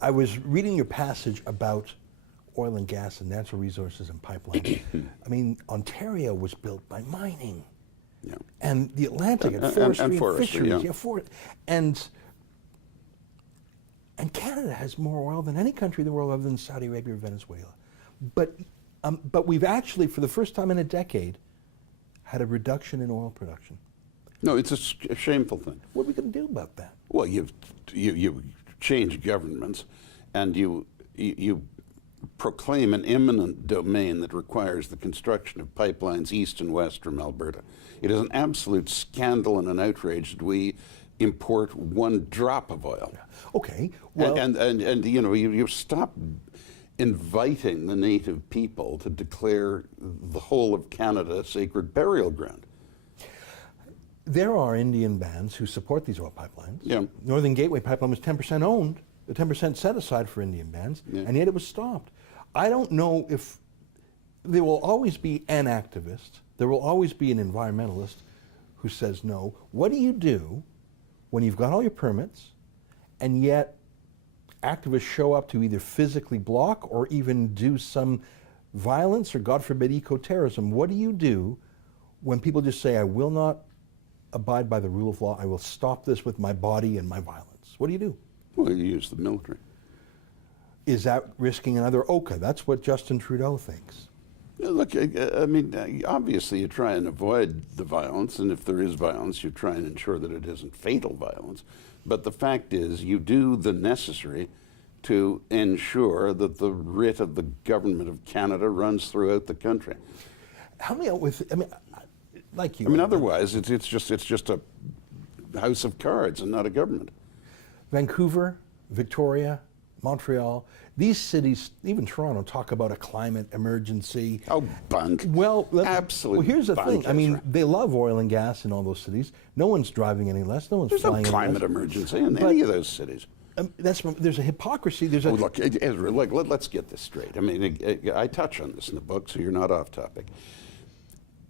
I was reading your passage about oil and gas and natural resources and pipelines. I mean, Ontario was built by mining. Yeah. And the Atlantic had forestry and fisheries. Yeah. And Canada has more oil than any country in the world other than Saudi Arabia or Venezuela. But we've actually, for the first time in a decade, had a reduction in oil production. No, it's a shameful thing. What are we going to do about that? Well, you change governments, and you proclaim an eminent domain that requires the construction of pipelines east and west from Alberta. It is an absolute scandal and an outrage that we import one drop of oil. Yeah. Okay. Well, and you know, you stop inviting the native people to declare the whole of Canada a sacred burial ground. there are Indian bands who support these oil pipelines. Yeah. Northern Gateway Pipeline was 10% owned, the 10% set aside for Indian bands, and yet it was stopped. I don't know if there will always be an activist, there will always be an environmentalist who says no. What do you do when you've got all your permits and yet activists show up to either physically block or even do some violence or, God forbid, eco-terrorism? What do you do when people just say, I will not abide by the rule of law, I will stop this with my body and my violence? What do you do? Well, you use the military. Is that risking another Oka? That's what Justin Trudeau thinks. Look, I mean, obviously you try and avoid the violence, and if there is violence, you try and ensure that it isn't fatal violence. But the fact is, you do the necessary to ensure that the writ of the government of Canada runs throughout the country. Help me out with, I mean, like you. I mean, otherwise, it's just a house of cards and not a government. Vancouver, Victoria, Montreal, these cities, even Toronto, talk about a climate emergency. Oh, bunk. Well, absolute. Well, here's the bunk, thing. I mean, right. they love oil and gas in all those cities. No one's driving any less. No one's There's flying no climate any less. emergency in any of those cities. There's a hypocrisy. There's a look, Ezra, let's get this straight. I mean, I touch on this in the book, so you're not off topic.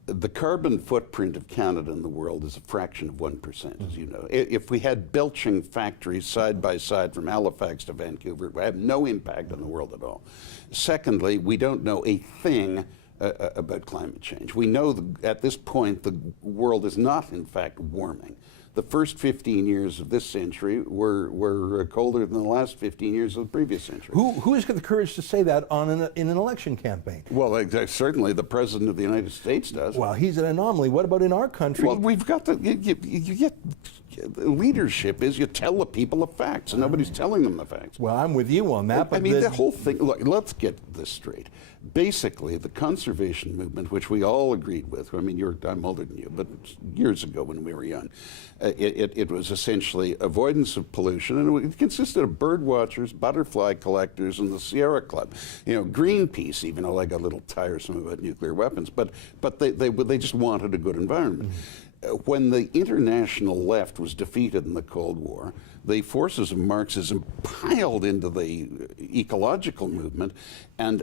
The carbon footprint of Canada in the world is a fraction of 1%, as you know. If we had belching factories side by side from Halifax to Vancouver, it would have no impact on the world at all. Secondly, we don't know a thing about climate change. We know at this point the world is not, in fact, warming. The first 15 years of this century were colder than the last 15 years of the previous century. Who has got the courage to say that in an election campaign? Well, certainly the President of the United States does. Well, he's an anomaly. What about in our country? Well, we've got you get leadership is you tell the people the facts, and nobody's telling them the facts. Well, I'm with you on that. I mean, the whole thing, look, let's get this straight. Basically, the conservation movement, which we all agreed with, I mean, I'm older than you, but years ago when we were young, it was essentially avoidance of pollution, and it consisted of bird watchers, butterfly collectors, and the Sierra Club. You know, Greenpeace, even though I got a little tiresome about nuclear weapons, but they just wanted a good environment. When the international left was defeated in the Cold War, the forces of Marxism piled into the ecological movement, and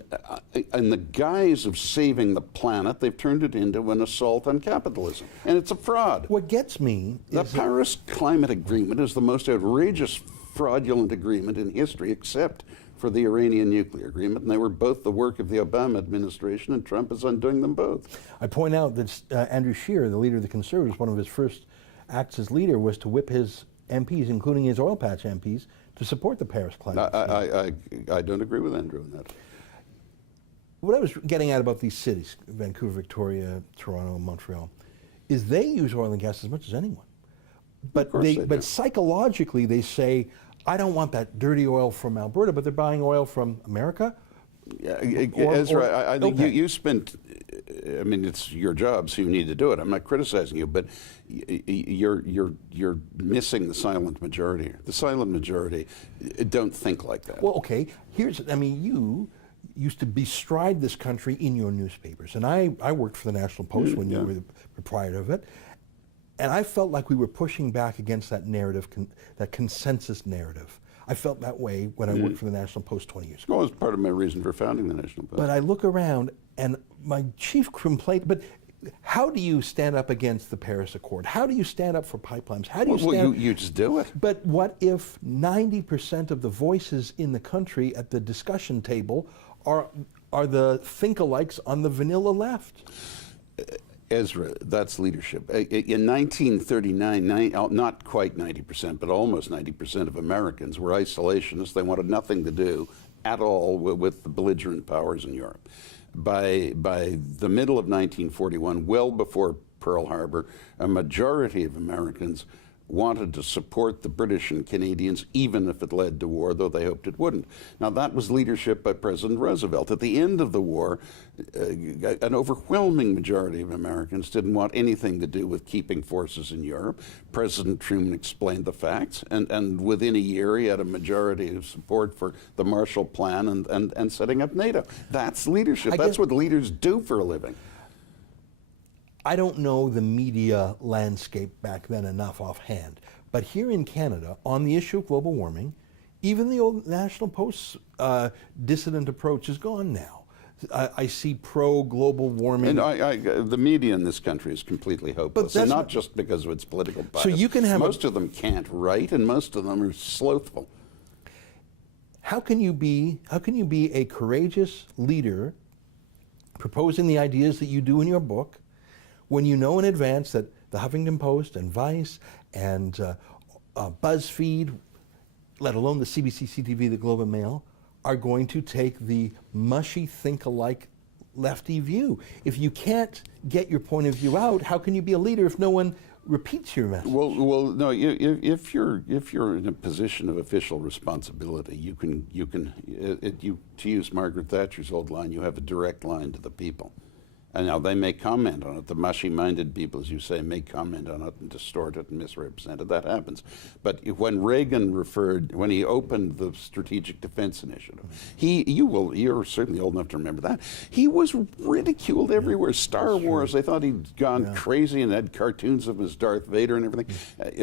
in the guise of saving the planet, they've turned it into an assault on capitalism. And it's a fraud. What gets me The is Paris Climate Agreement is the most outrageous, fraudulent agreement in history, except for the Iranian nuclear agreement, and they were both the work of the Obama administration, and Trump is undoing them both. I point out that Andrew Scheer, the leader of the Conservatives, one of his first acts as leader was to whip his MPs, including his oil patch MPs, to support the Paris climate. I don't agree with Andrew on that. What I was getting at about these cities, Vancouver, Victoria, Toronto, Montreal, is they use oil and gas as much as anyone. But but psychologically they say, I don't want that dirty oil from Alberta, but they're buying oil from America. Yeah, Ezra, I think you spent, I mean, it's your job, so you need to do it. I'm not criticizing you, but you're missing the silent majority here. The silent majority don't think like that. Well, okay, I mean, you used to bestride this country in your newspapers, and I worked for the National Post when you were the proprietor of it, and I felt like we were pushing back against that narrative, that consensus narrative. I felt that way when I worked for the National Post 20 years ago. Well, it's part of my reason for founding the National Post. But I look around, and my chief complaint, but how do you stand up against the Paris Accord? How do you stand up for pipelines? How do you Well, stand? you just do it. But what if 90% of the voices in the country at the discussion table are the think-alikes on the vanilla left? Ezra, that's leadership. In 1939, not quite 90%, but almost 90% of Americans were isolationists. They wanted nothing to do at all with the belligerent powers in Europe. By the middle of 1941, well before Pearl Harbor, a majority of Americans wanted to support the British and Canadians, even if it led to war, though they hoped it wouldn't. Now, that was leadership by President Roosevelt. At the end of the war, an overwhelming majority of Americans didn't want anything to do with keeping forces in Europe. President Truman explained the facts, and within a year, he had a majority of support for the Marshall Plan and setting up NATO. That's leadership. That's what leaders do for a living. I don't know the media landscape back then enough offhand, but here in Canada, on the issue of global warming, even the old National Post's dissident approach is gone now. I see pro-global warming. And the media in this country is completely hopeless, and not just because of its political bias. So you can have most of them can't write, and most of them are slothful. How can you be a courageous leader proposing the ideas that you do in your book, when you know in advance that the Huffington Post and Vice and BuzzFeed, let alone the CBC, CTV, the Globe and Mail, are going to take the mushy, think-alike lefty view? If you can't get your point of view out, how can you be a leader if no one repeats your message? Well, no. If you're in a position of official responsibility, you can to use Margaret Thatcher's old line, you have a direct line to the people. And now they may comment on it. The mushy-minded people, as you say, may comment on it and distort it and misrepresent it. That happens. But when Reagan when he opened the Strategic Defense Initiative, you're certainly old enough to remember that, he was ridiculed everywhere. Star Wars, they thought he'd gone crazy and had cartoons of him as Darth Vader and everything.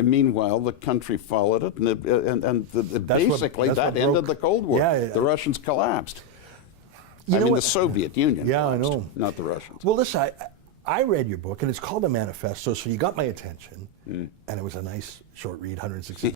Meanwhile, the country followed it, and basically that ended the Cold War. The Russians collapsed. The Soviet Union. Yeah, collapsed, I know. not the Russians. Well, listen, I read your book, and it's called A Manifesto, so you got my attention, and it was a nice short read, 160